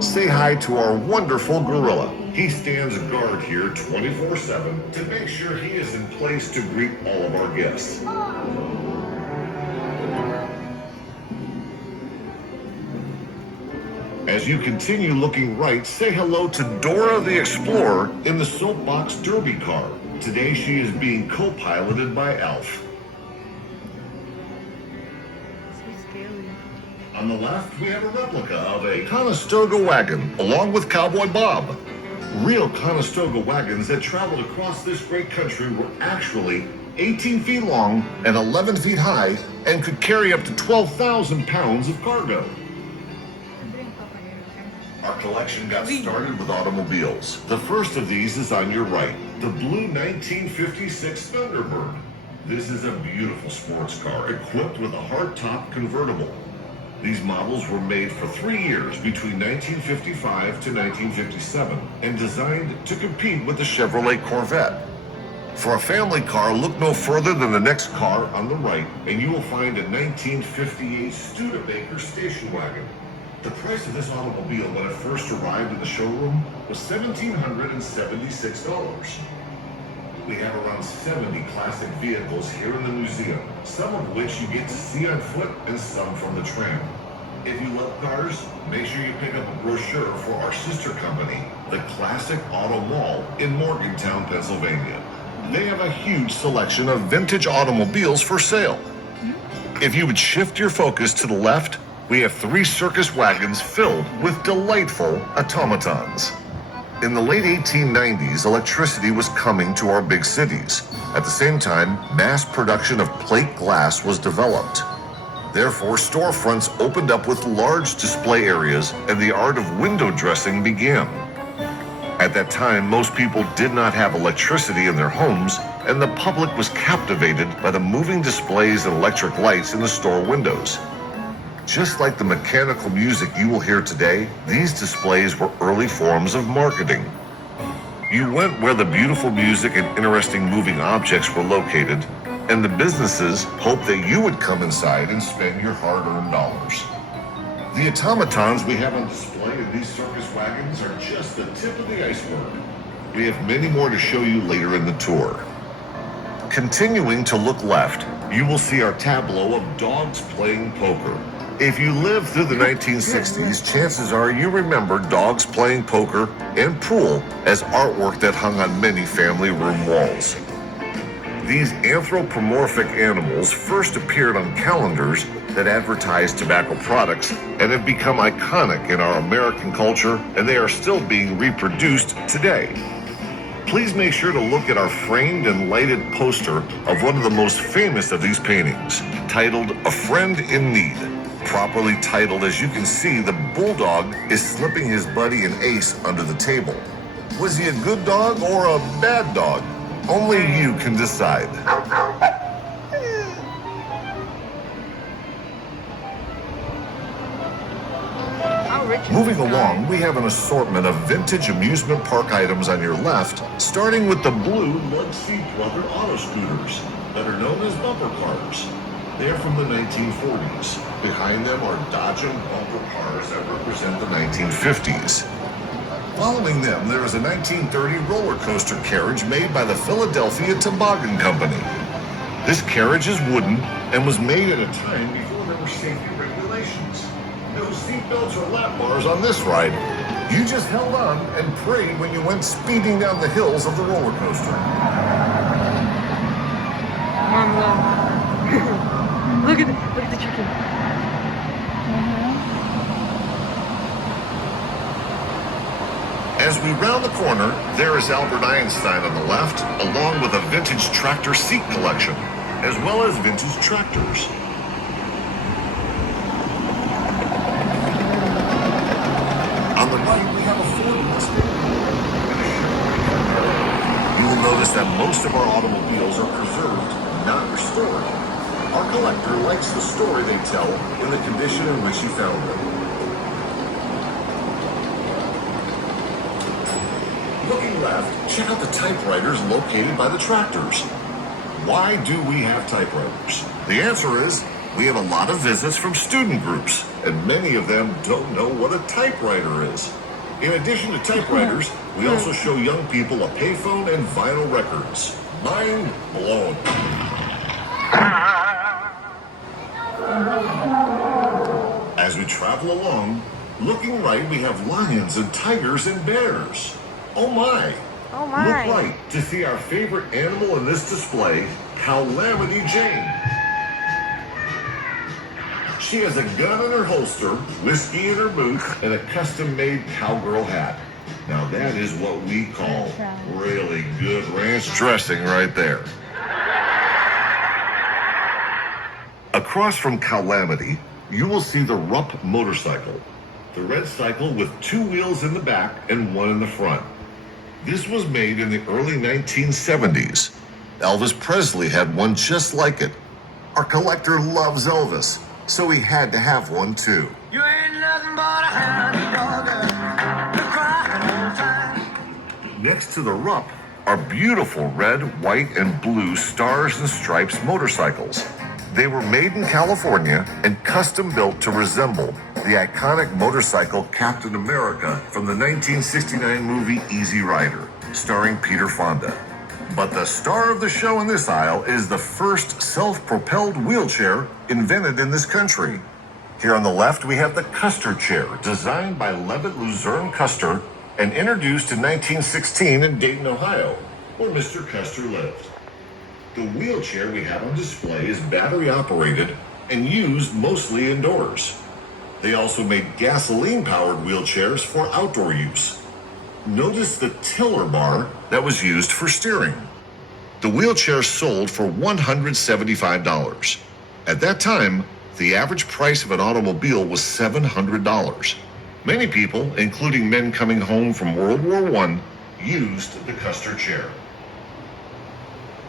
Say hi to our wonderful gorilla. He stands guard here 24/7 to make sure he is in place to greet all of our guests. As you continue looking right, say hello to Dora the Explorer in the Soapbox Derby car. Today she is being co-piloted by Alf. On the left, we have a replica of a Conestoga wagon, along with Cowboy Bob. Real Conestoga wagons that traveled across this great country were actually 18 feet long and 11 feet high and could carry up to 12,000 pounds of cargo. Our collection got started with automobiles. The first of these is on your right, the blue 1956 Thunderbird. This is a beautiful sports car equipped with a hardtop convertible. These models were made for 3 years between 1955 to 1957 and designed to compete with the Chevrolet Corvette. For a family car, look no further than the next car on the right, and you will find a 1958 Studebaker station wagon. The price of this automobile when it first arrived in the showroom was $1,776. We have around 70 classic vehicles here in the museum, some of which you get to see on foot and some from the tram. If you love cars, make sure you pick up a brochure for our sister company, the Classic Auto Mall in Morgantown, Pennsylvania. They have a huge selection of vintage automobiles for sale. If you would shift your focus to the left, we have 3 circus wagons filled with delightful automatons. In the late 1890s, electricity was coming to our big cities. At the same time, mass production of plate glass was developed. Therefore, storefronts opened up with large display areas and the art of window dressing began. At that time, most people did not have electricity in their homes, and the public was captivated by the moving displays and electric lights in the store windows. Just like the mechanical music you will hear today, these displays were early forms of marketing. You went where the beautiful music and interesting moving objects were located, and the businesses hoped that you would come inside and spend your hard-earned dollars. The automatons we have on display in these circus wagons are just the tip of the iceberg. We have many more to show you later in the tour. Continuing to look left, you will see our tableau of dogs playing poker. If you lived through the 1960s, chances are you remember dogs playing poker and pool as artwork that hung on many family room walls. These anthropomorphic animals first appeared on calendars that advertised tobacco products and have become iconic in our American culture, and they are still being reproduced today. Please make sure to look at our framed and lighted poster of one of the most famous of these paintings, titled A Friend in Need. Properly titled, as you can see, the bulldog is slipping his buddy an ace under the table. Was he a good dog or a bad dog? Only you can decide. Moving along, we have an assortment of vintage amusement park items on your left, starting with the blue Lug-Seat Brother auto scooters that are known as bumper cars. They are from the 1940s. Behind them are Dodge bumper cars that represent the 1950s. Following them, there is a 1930 roller coaster carriage made by the Philadelphia Toboggan Company. This carriage is wooden and was made at a time before there were safety regulations. No seatbelts or lap bars on this ride. You just held on and prayed when you went speeding down the hills of the roller coaster. Mom, look at the chicken. As we round the corner, there is Albert Einstein on the left, along with a vintage tractor seat collection, as well as vintage tractors. On the right, we have a Ford Mustang. You will notice that most of our automobiles are preserved, not restored. Our collector likes the story they tell in the condition in which he found them. Looking left, check out the typewriters located by the tractors. Why do we have typewriters? The answer is, we have a lot of visits from student groups. and many of them don't know what a typewriter is. In addition to typewriters, we also show young people a payphone and vinyl records. Mind blown. As we travel along, looking right, we have lions and tigers and bears. Oh my! Oh my! Look right to see our favorite animal in this display, Calamity Jane. She has a gun in her holster, whiskey in her booth, and a custom-made cowgirl hat. Now that is what we call really good ranch dressing right there. Across from Calamity, you will see the Rupp motorcycle. The red cycle with 2 wheels in the back and 1 in the front. This was made in the early 1970s. Elvis Presley had one just like it. Our collector loves Elvis, so he had to have one too. You ain't nothing but a hound dog, crying time. Next to the Rupp are beautiful red, white, and blue stars and stripes motorcycles. They were made in California and custom built to resemble the iconic motorcycle Captain America from the 1969 movie Easy Rider, starring Peter Fonda. But the star of the show in this aisle is the first self-propelled wheelchair invented in this country. Here on the left, we have the Custer chair, designed by Levitt Luzerne Custer and introduced in 1916 in Dayton, Ohio, where Mr. Custer lived. The wheelchair we have on display is battery-operated and used mostly indoors. They also made gasoline-powered wheelchairs for outdoor use. Notice the tiller bar that was used for steering. The wheelchair sold for $175. At that time, the average price of an automobile was $700. Many people, including men coming home from World War I, used the Custer chair.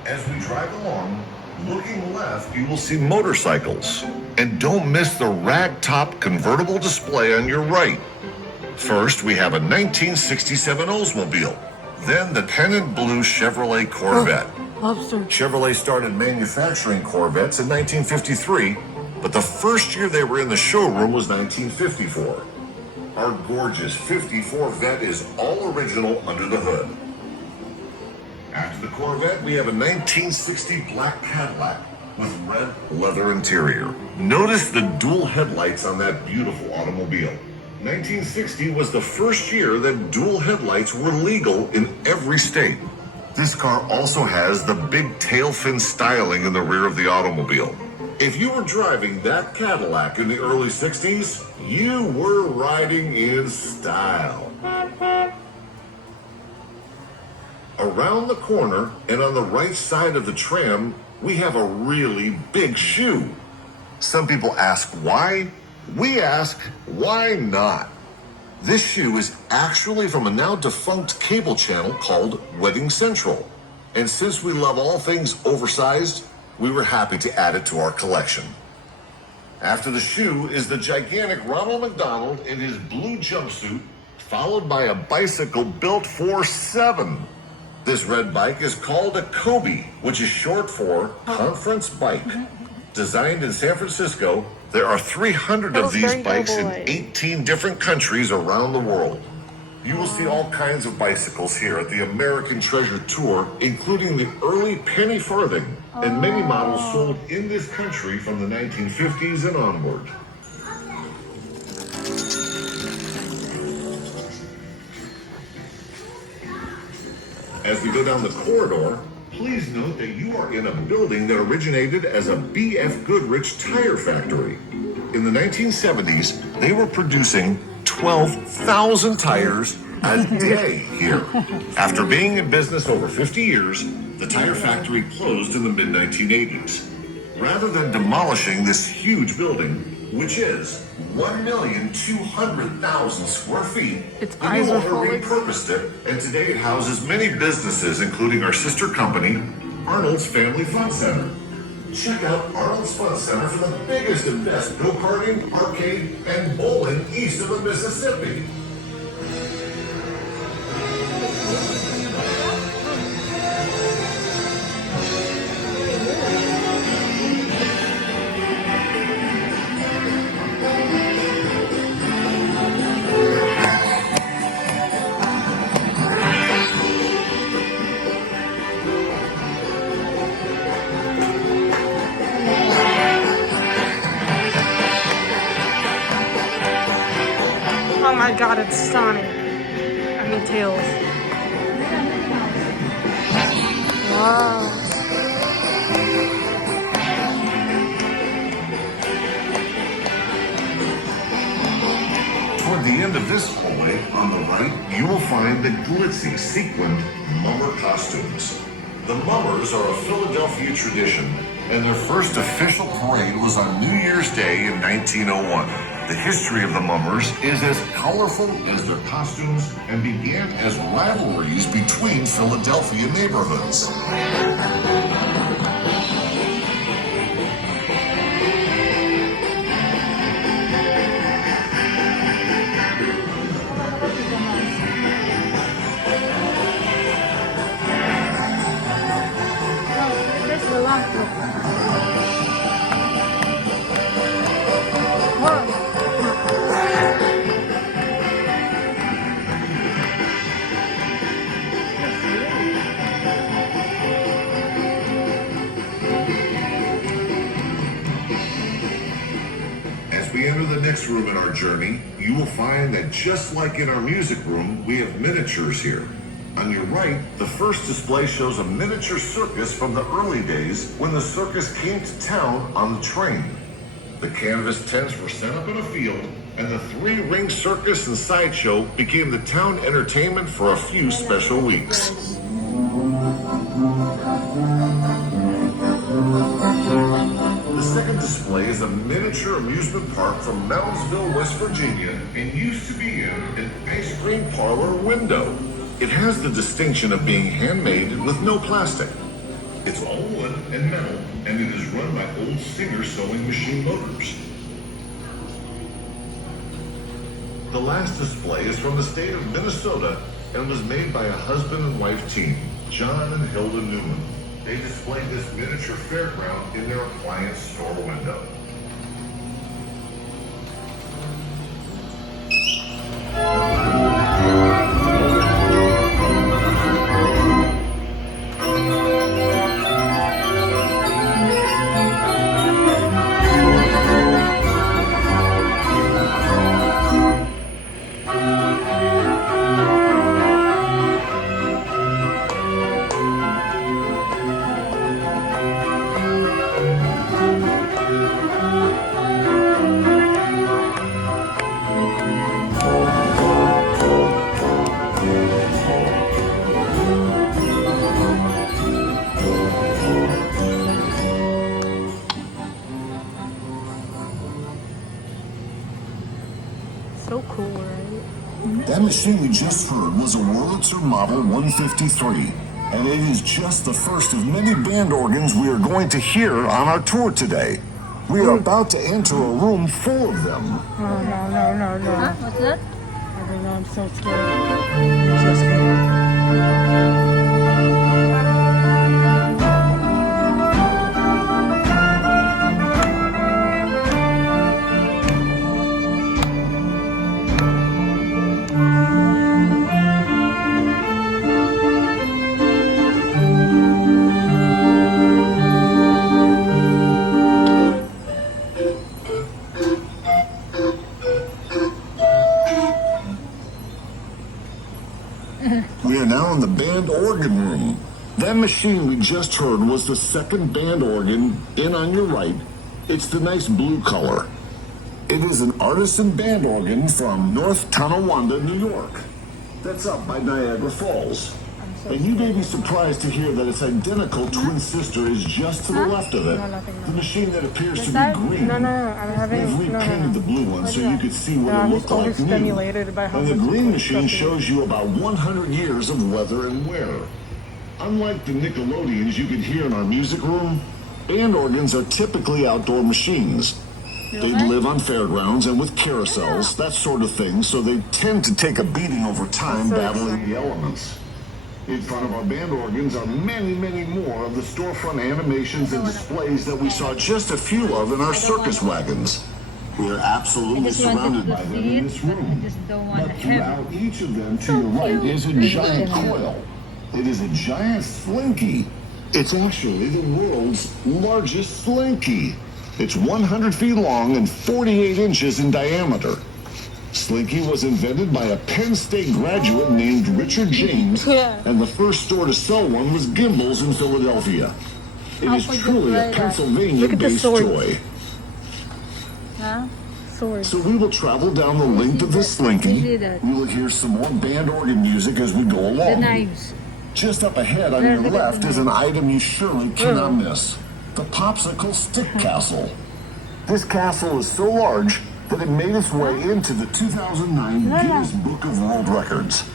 As we drive along, looking left, you will see motorcycles. And don't miss the ragtop convertible display on your right. First, we have a 1967 Oldsmobile. Then the pennant blue Chevrolet Corvette. Chevrolet started manufacturing Corvettes in 1953, but the first year they were in the showroom was 1954. Our gorgeous 54 Vet is all original under the hood. After the Corvette, we have a 1960 black Cadillac with red leather interior. Notice the dual headlights on that beautiful automobile. 1960 was the first year that dual headlights were legal in every state. This car also has the big tail fin styling in the rear of the automobile. If you were driving that Cadillac in the early 60s, you were riding in style. Around the corner and on the right side of the tram, we have a really big shoe. Some people ask why. We ask, why not? This shoe is actually from a now defunct cable channel called Wedding Central. And since we love all things oversized, we were happy to add it to our collection. After the shoe is the gigantic Ronald McDonald in his blue jumpsuit, followed by a bicycle built for 7. This red bike is called a Kobe, which is short for Conference Bike. Designed in San Francisco, there are 300 of these bikes in 18 different countries around the world. You will see all kinds of bicycles here at the American Treasure Tour, including the early penny farthing and many models sold in this country from the 1950s and onward. As we go down the corridor, please note that you are in a building that originated as a B.F. Goodrich tire factory. In the 1970s, they were producing 12,000 tires a day here. After being in business over 50 years, the tire factory closed in the mid-1980s. Rather than demolishing this huge building, which is 1,200,000 square feet, the new owner repurposed it, and today it houses many businesses, including our sister company, Arnold's Family Fun Center. Check out Arnold's Fun Center for the biggest and best go-karting, arcade, and bowling east of the Mississippi. Oh my god, it's Sonic. I mean Tails. Wow. Toward the end of this hallway, on the right, you will find the glitzy, sequined mummer costumes. The mummers are a Philadelphia tradition, and their first official parade was on New Year's Day in 1901. The history of the mummers is as colorful as their costumes and began as rivalries between Philadelphia neighborhoods. As we enter the next room in our journey, you will find that just like in our music room, we have miniatures here. On your right, the first display shows a miniature circus from the early days when the circus came to town on the train. The canvas tents were set up in a field, and the three-ring circus and sideshow became the town entertainment for a few special weeks. The second display is a miniature amusement park from Moundsville, West Virginia, and used to be in an ice cream parlor window. It has the distinction of being handmade with no plastic. It's all wood and metal, and it is run by old Singer sewing machine motors. The last display is from the state of Minnesota and was made by a husband and wife team, John and Hilda Newman. They displayed this miniature fairground in their appliance store window. So cool, right? That machine we just heard was a Wurlitzer Model 153, and it is just the first of many band organs we are going to hear on our tour today. We are about to enter a room full of them. Oh, no. Huh? What's that? I don't know, I'm so scared. I'm so scared. We are now in the band organ room. That machine we just heard was the second band organ in on your right. It's the nice blue color. It is an artisan band organ from North Tonawanda, New York. That's up by Niagara Falls. And you may be surprised to hear that its identical twin sister is just to the left of it. No, nothing. The machine that appears to That? be green. No, I'm having... They've repainted the blue one so you could see what No, it I'm looked just like new. overstimulated by how And the much green it's machine stuff shows you about 100 years of weather and wear. Unlike the Nickelodeons you can hear in our music room, band organs are typically outdoor machines. They live on fairgrounds and with carousels, that sort of thing, so they tend to take a beating over time battling the elements. In front of our band organs are many, many more of the storefront animations and displays that we saw just a few of in our circus wagons. We are absolutely surrounded by them in this room. But throughout each of them to your right is a giant coil. It is a giant slinky. It's actually the world's largest slinky. It's 100 feet long and 48 inches in diameter. Slinky was invented by a Penn State graduate named Richard James, and the first store to sell one was Gimbel's in Philadelphia. It is truly a Pennsylvania-based toy. Huh? Sword. So we will travel down the length of this Slinky. We will hear some more band organ music as we go The along. knives. Just up ahead on your left is an item you surely cannot miss. The Popsicle Stick Castle. This castle is so large that it made its way into the 2009 Guinness Book of World Records.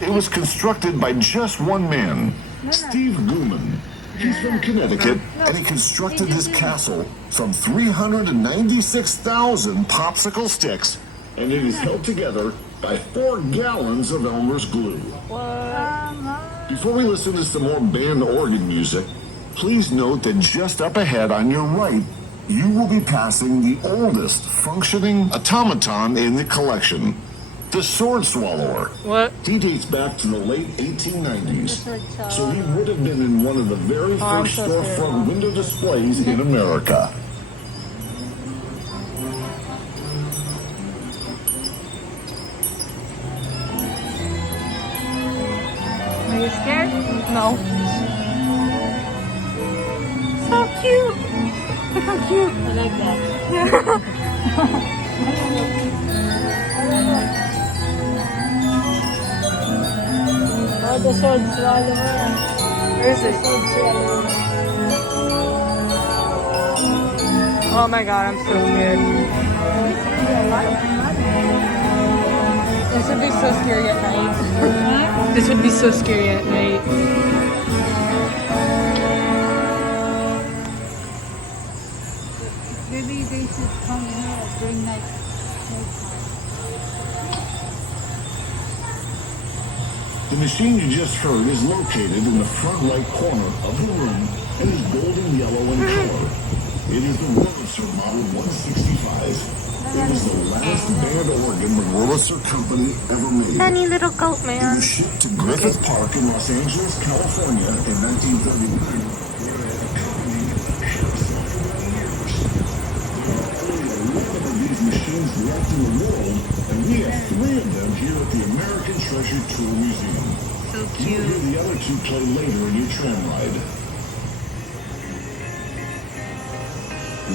It was constructed by just one man, Steve Gooman. He's from Connecticut, and he constructed this castle from 396,000 popsicle sticks, and it is held together by 4 gallons of Elmer's glue. Before we listen to some more band organ music, please note that just up ahead on your right, you will be passing the oldest functioning automaton in the collection, the Sword Swallower. What? He dates back to the late 1890s, so he would have been in one of the very first storefront window displays in America. Are you scared? No. So cute. Look how cute. I like that. Oh, the sword swallower. Where is it? Sword swallower. Oh my god, I'm so scared. This would be so scary at night. This would be so scary at night. Maybe they should come here during night. The machine you just heard is located in the front right corner of the room and is golden yellow in color. It is the Wurlitzer Model 165. It was the last band organ the Wurlitzer Company ever made. Funny little goat It man. was shipped to Griffith Park in Los Angeles, California in 1939. Where it accompanied the carousel for many years. There are only 11 of these machines left in the world, and we have 3 of them here at the American Treasure Tour Museum. So You'll hear cute. the other 2 play later in your tram ride.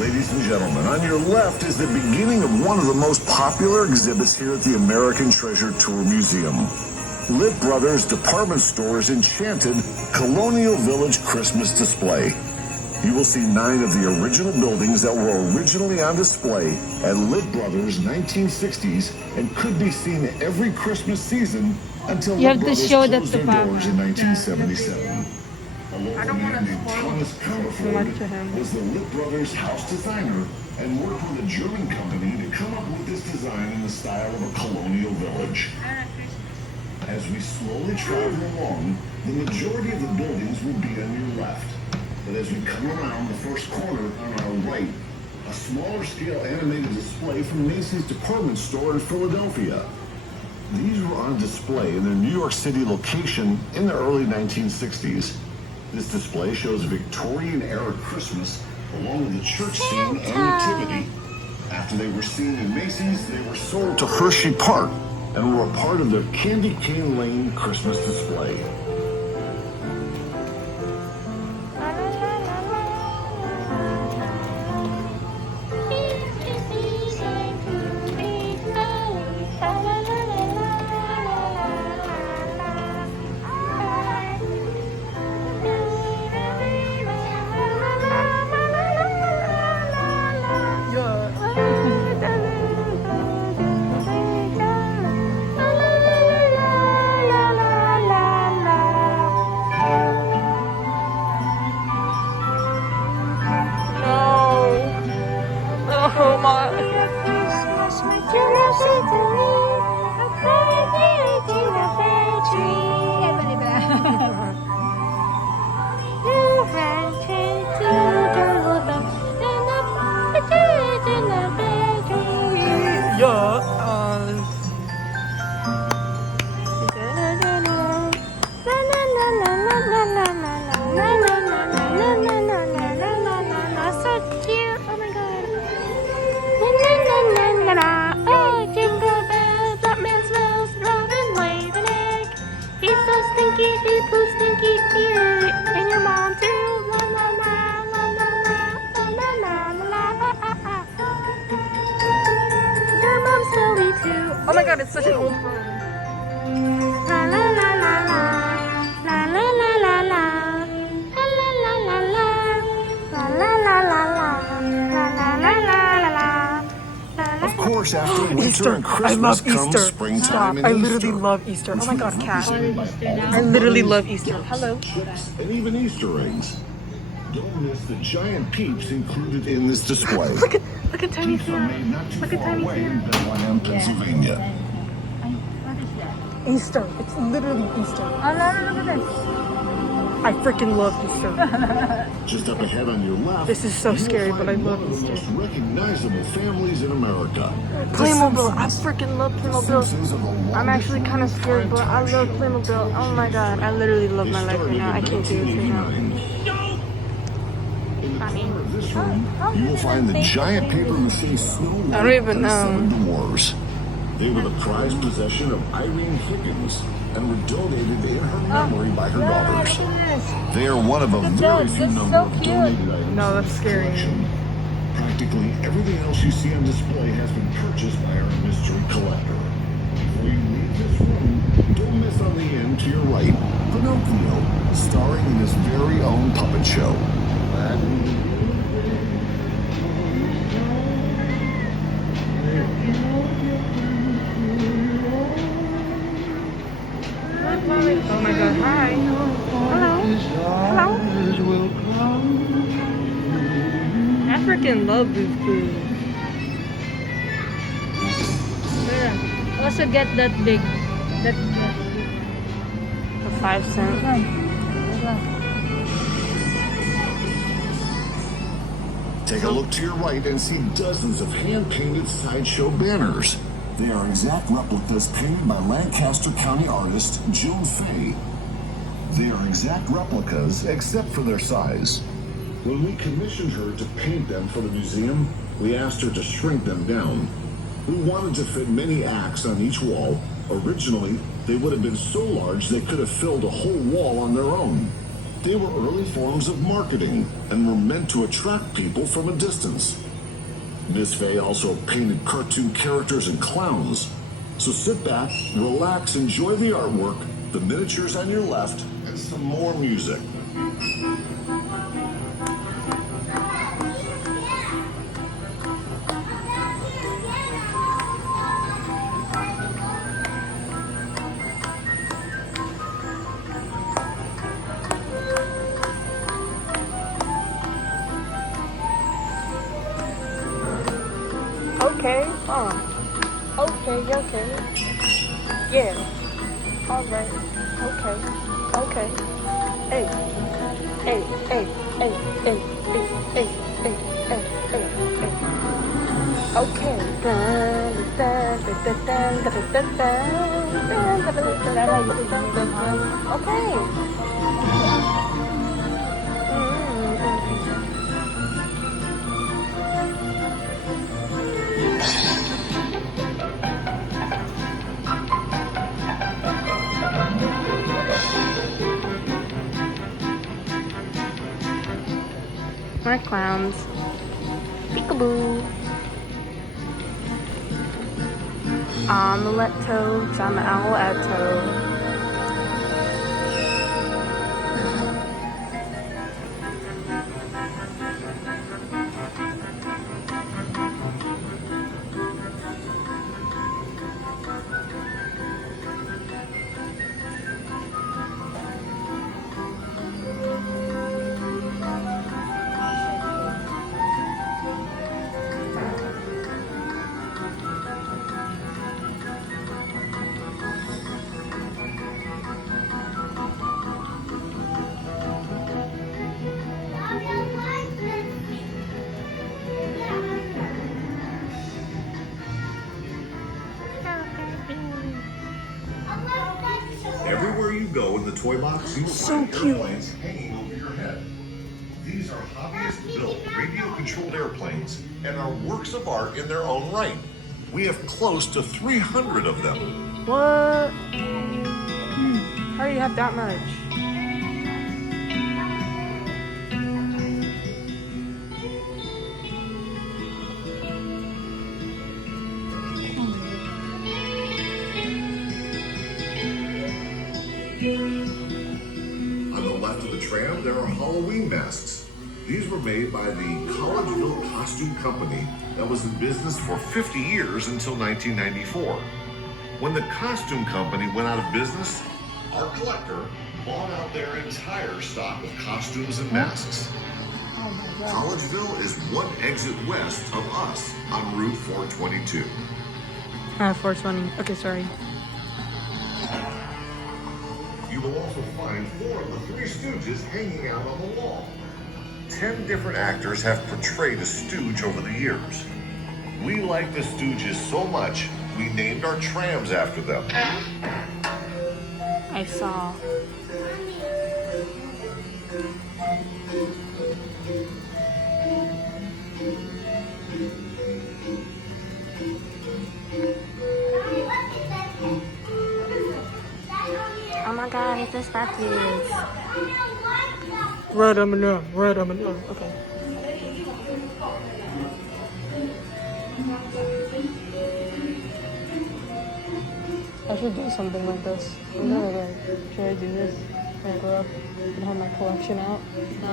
Ladies and gentlemen, on your left is the beginning of one of the most popular exhibits here at the American Treasure Tour Museum. Lit Brothers Department Store's enchanted Colonial Village Christmas display. You will see 9 of the original buildings that were originally on display at Lit Brothers 1960s and could be seen every Christmas season until You Lit have to Brothers show that closed to their Papa. doors in 1977. A local man named Thomas much Comerford to him. was the Lit Brothers house designer and worked with a German company to come up with this design in the style of a colonial village. As we slowly travel along, the majority of the buildings will be on your left. But as we come around the first corner on our right, a smaller scale animated display from Macy's department store in Philadelphia. These were on display in their New York City location in the early 1960s. This display shows Victorian-era Christmas along with the church scene and nativity. After they were seen in Macy's, they were sold to Hershey Park and were a part of their Candy Cane Lane Christmas display. Of course, after winter Easter. and I Christmas love comes Easter. springtime Stop. and I literally Easter. love Easter. Oh my god, cat. I I literally love Easter. Hello. And even Easter eggs. Don't miss the giant peeps included in this display. Look at Tiny Peeps are Santa. made not too Look at far Tiny away in Santa. Bethlehem, Pennsylvania. What is that? Easter. It's literally Easter. Oh, no, look at this. I freaking love Easter. Just up ahead on your left, This is so you will scary, find but I one love of the Easter. most recognizable families in America. Playmobil. I freaking love Playmobil. Simpsons are the I'm actually longest kind of scared, but I love running Playmobil. Oh my god. I literally love my life right now. I can't do this right now. In the corner of this room, you will find the giant paper mache Snow White I don't even and the know. Seven Dwarfs. They were the prized possession of Irene Higgins and were donated in her memory by her daughters. They are one of a very few number of donated items No, in that's this scary. collection. Practically everything else you see on display has been purchased by our mystery collector. Before you leave this room, don't miss on the end to your right, Pinocchio, starring in his very own puppet show. Oh my god. Hi. Hello. Hello. I freaking love this food. Also get that big. That big. For 5 cents. This one. Take a look to your right and see dozens of hand-painted sideshow banners. They are exact replicas painted by Lancaster County artist June Fay. They are exact replicas except for their size. When we commissioned her to paint them for the museum, we asked her to shrink them down. We wanted to fit many acts on each wall. Originally, they would have been so large they could have filled a whole wall on their own. They were early forms of marketing and were meant to attract people from a distance. Ms. Fay also painted cartoon characters and clowns. So sit back, relax, enjoy the artwork, the miniatures on your left, and some more music. Okay. Okay. Yeah. Alright. Okay. Hey. Okay. Okay. More clowns. Peekaboo. Omeletto, Jamaletto. Everywhere you go in the toy box, you will find airplanes hanging over your head. These are hobbyist-built, radio-controlled airplanes and are works of art in their own right. We have close to 300 of them. What? How do you have that much? tram, there are Halloween masks. These were made by the Collegeville Costume Company that was in business for 50 years until 1994. When the costume company went out of business, our collector bought out their entire stock of costumes and masks. Collegeville is one exit west of us on Route 422. 420. Okay, sorry. You will also find 4 of the 3 Stooges hanging out on the wall. 10 different actors have portrayed a Stooge over the years. We like the Stooges so much, we named our trams after them. I saw. Oh my god, it's the statues. Red M&M. Red M&M. Okay. I should do something like this. I'm gonna like, should I do this when I grow up and have my collection out? No.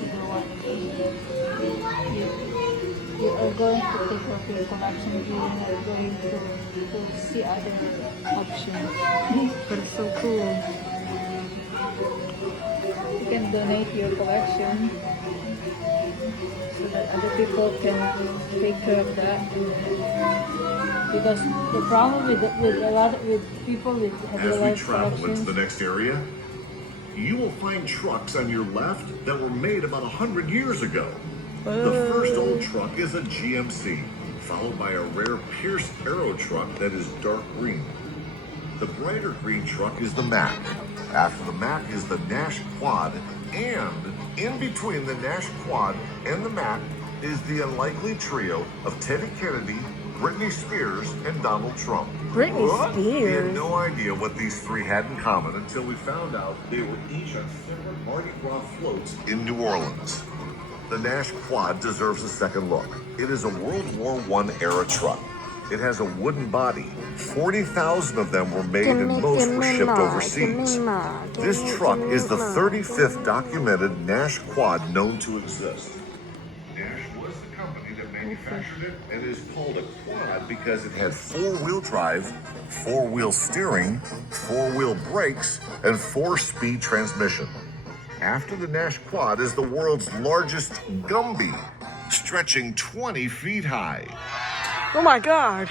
You know what? You are going to take off your collection. You are not going to see other options. But it's so cool. You can donate your collection so that other people can take care of that. Because the problem with people with As we large travel into collections, the next area, you will find trucks on your left that were made about 100 years ago. The first old truck is a GMC, followed by a rare Pierce Arrow truck that is dark green. The brighter green truck is the Mack. After the Mack is the Nash Quad, and in between the Nash Quad and the Mack is the unlikely trio of Teddy Kennedy, Britney Spears, and Donald Trump. Britney What? We had Spears? no idea what these 3 had in common until we found out they were each on separate Mardi Gras floats in New Orleans. The Nash Quad deserves a second look. It is a World War I era truck. It has a wooden body. 40,000 of them were made and most were shipped overseas. This truck is the 35th documented Nash Quad known to exist. Nash was the company that manufactured it and is called a quad because it had 4-wheel drive, 4-wheel steering, 4-wheel brakes, and 4-speed transmission. After the Nash Quad is the world's largest Gumby, stretching 20 feet high. Oh my god.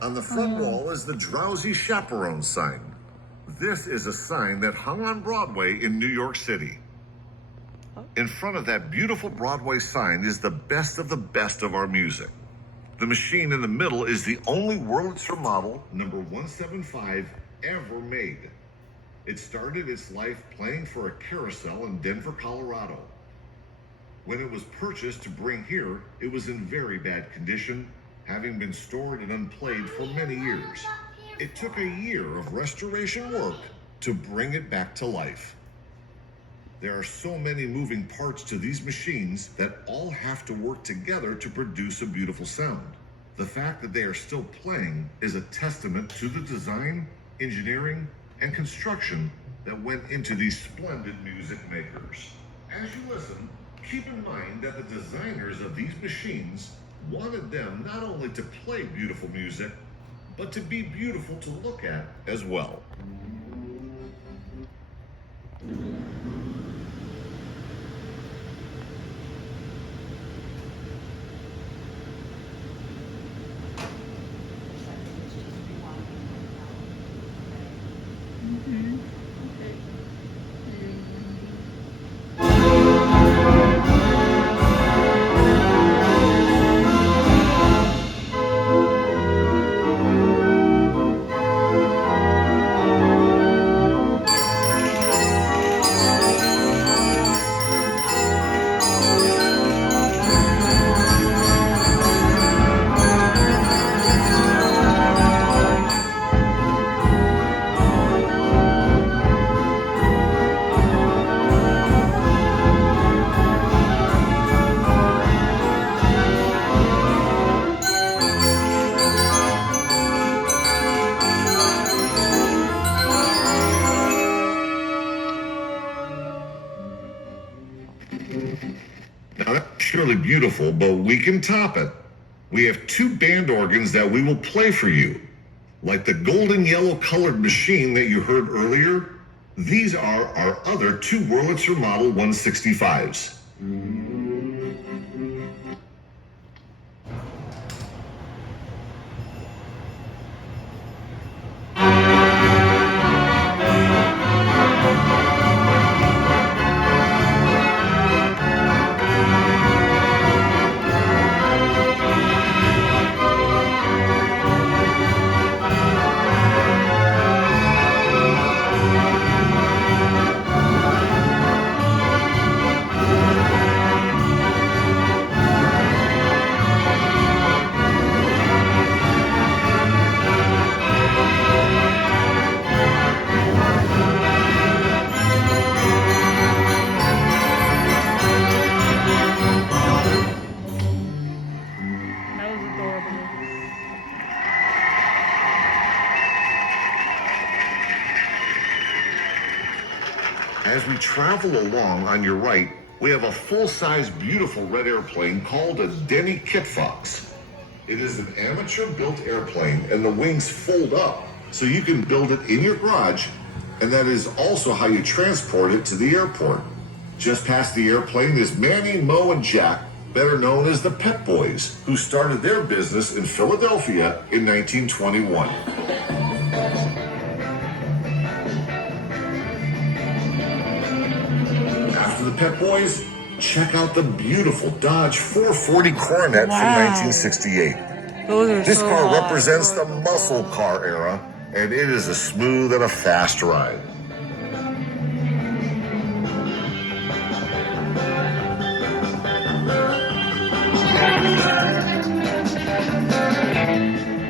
On the front wall is the Drowsy Chaperone sign. This is a sign that hung on Broadway in New York City. In front of that beautiful Broadway sign is the best of our music. The machine in the middle is the only Wurlitzer model, number 175, ever made. It started its life playing for a carousel in Denver, Colorado. When it was purchased to bring here, it was in very bad condition, having been stored and unplayed for many years. It took a year of restoration work to bring it back to life. There are so many moving parts to these machines that all have to work together to produce a beautiful sound. The fact that they are still playing is a testament to the design, engineering, and construction that went into these splendid music makers. As you listen, keep in mind that the designers of these machines wanted them not only to play beautiful music, but to be beautiful to look at as well. particularly beautiful, but we can top it. We have 2 band organs that we will play for you. Like the golden yellow colored machine that you heard earlier, these are our other 2 Wurlitzer Model 165s. That was adorable. As we travel along on your right, we have a full-size, beautiful red airplane called a Denny Kit Fox. It is an amateur-built airplane, and the wings fold up, so you can build it in your garage, and that is also how you transport it to the airport. Just past the airplane is Manny, Mo, and Jack, better known as the Pep Boys, who started their business in Philadelphia in 1921. After the Pep Boys, check out the beautiful Dodge 440 Coronet Wow. from 1968. Those are This so car hot. represents the muscle car era, and it is a smooth and a fast ride.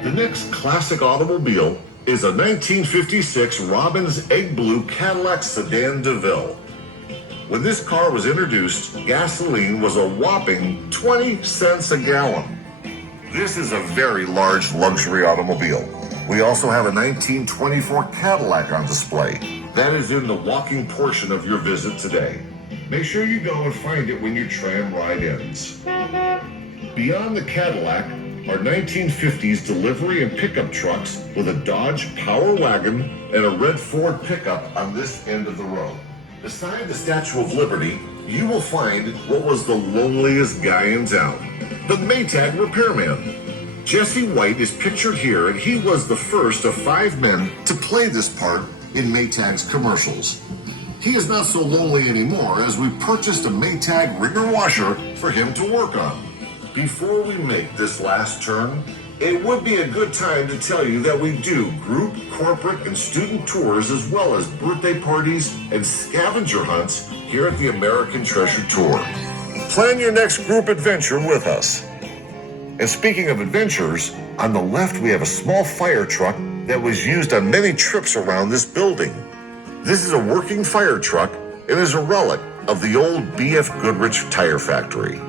The next classic automobile is a 1956 Robbins Egg Blue Cadillac Sedan DeVille. When this car was introduced, gasoline was a whopping 20 cents a gallon. This is a very large luxury automobile. We also have a 1924 Cadillac on display. That is in the walking portion of your visit today. Make sure you go and find it when your tram ride ends. Beyond the Cadillac are 1950s delivery and pickup trucks with a Dodge Power Wagon and a red Ford pickup on this end of the road. Beside the Statue of Liberty, you will find what was the loneliest guy in town, the Maytag repairman. Jesse White is pictured here, and he was the first of 5 men to play this part in Maytag's commercials. He is not so lonely anymore, as we purchased a Maytag wringer washer for him to work on. Before we make this last turn, it would be a good time to tell you that we do group, corporate, and student tours, as well as birthday parties and scavenger hunts here at the American Treasure Tour. Plan your next group adventure with us. And speaking of adventures, on the left we have a small fire truck that was used on many trips around this building. This is a working fire truck and is a relic of the old B.F. Goodrich tire factory.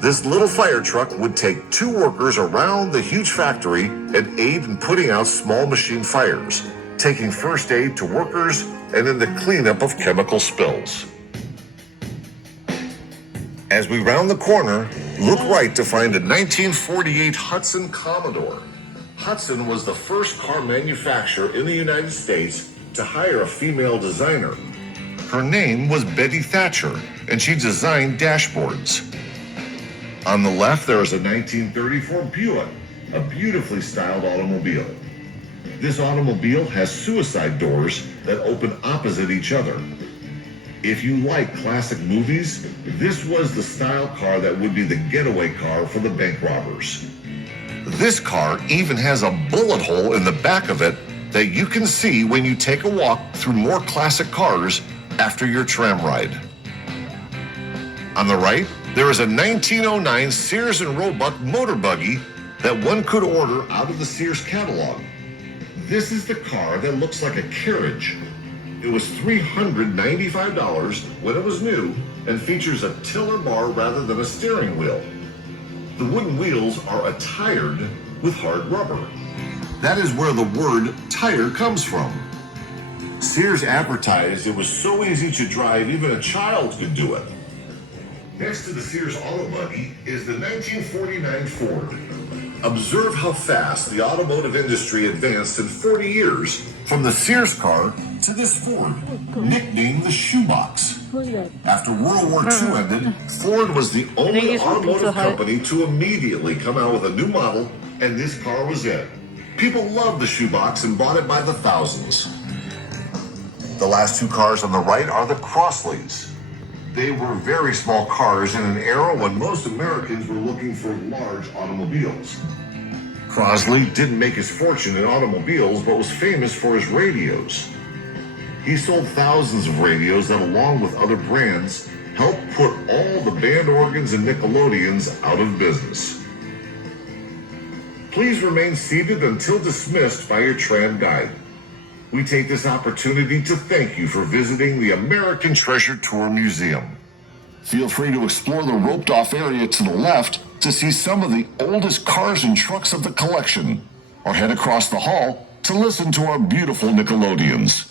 This little fire truck would take 2 workers around the huge factory and aid in putting out small machine fires, taking first aid to workers and in the cleanup of chemical spills. As we round the corner, look right to find a 1948 Hudson Commodore. Hudson was the first car manufacturer in the United States to hire a female designer. Her name was Betty Thatcher, and she designed dashboards. On the left, there is a 1934 Buick, a beautifully styled automobile. This automobile has suicide doors that open opposite each other. If you like classic movies, this was the style car that would be the getaway car for the bank robbers. This car even has a bullet hole in the back of it that you can see when you take a walk through more classic cars after your tram ride. On the right, there is a 1909 Sears and Roebuck motor buggy that one could order out of the Sears catalog. This is the car that looks like a carriage. It was $395 when it was new and features a tiller bar rather than a steering wheel. The wooden wheels are attired with hard rubber. That is where the word tire comes from. Sears advertised it was so easy to drive even a child could do it. Next to the Sears Auto Buggy is the 1949 Ford. Observe how fast the automotive industry advanced in 40 years from the Sears car to this Ford, nicknamed the Shoebox. Who's that? After World War II ended, Ford was the only it's from Pizza automotive Hut. company to immediately come out with a new model, and this car was it. People loved the Shoebox and bought it by the thousands. The last two cars on the right are the Crossleys. They were very small cars in an era when most Americans were looking for large automobiles. Crosley didn't make his fortune in automobiles, but was famous for his radios. He sold thousands of radios that, along with other brands, helped put all the band organs and Nickelodeons out of business. Please remain seated until dismissed by your tram guide. We take this opportunity to thank you for visiting the American Treasure Tour Museum. Feel free to explore the roped-off area to the left to see some of the oldest cars and trucks of the collection, or head across the hall to listen to our beautiful Nickelodeons.